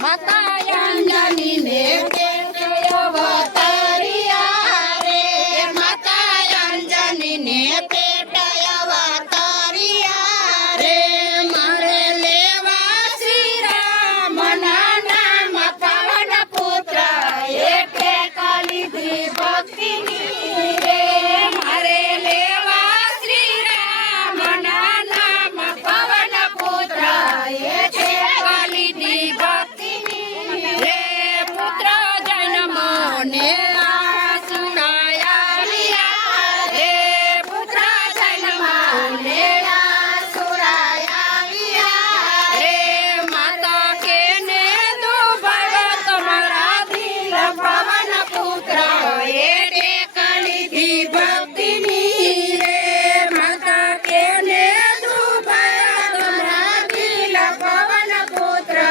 માતા અંજની ને Yeah.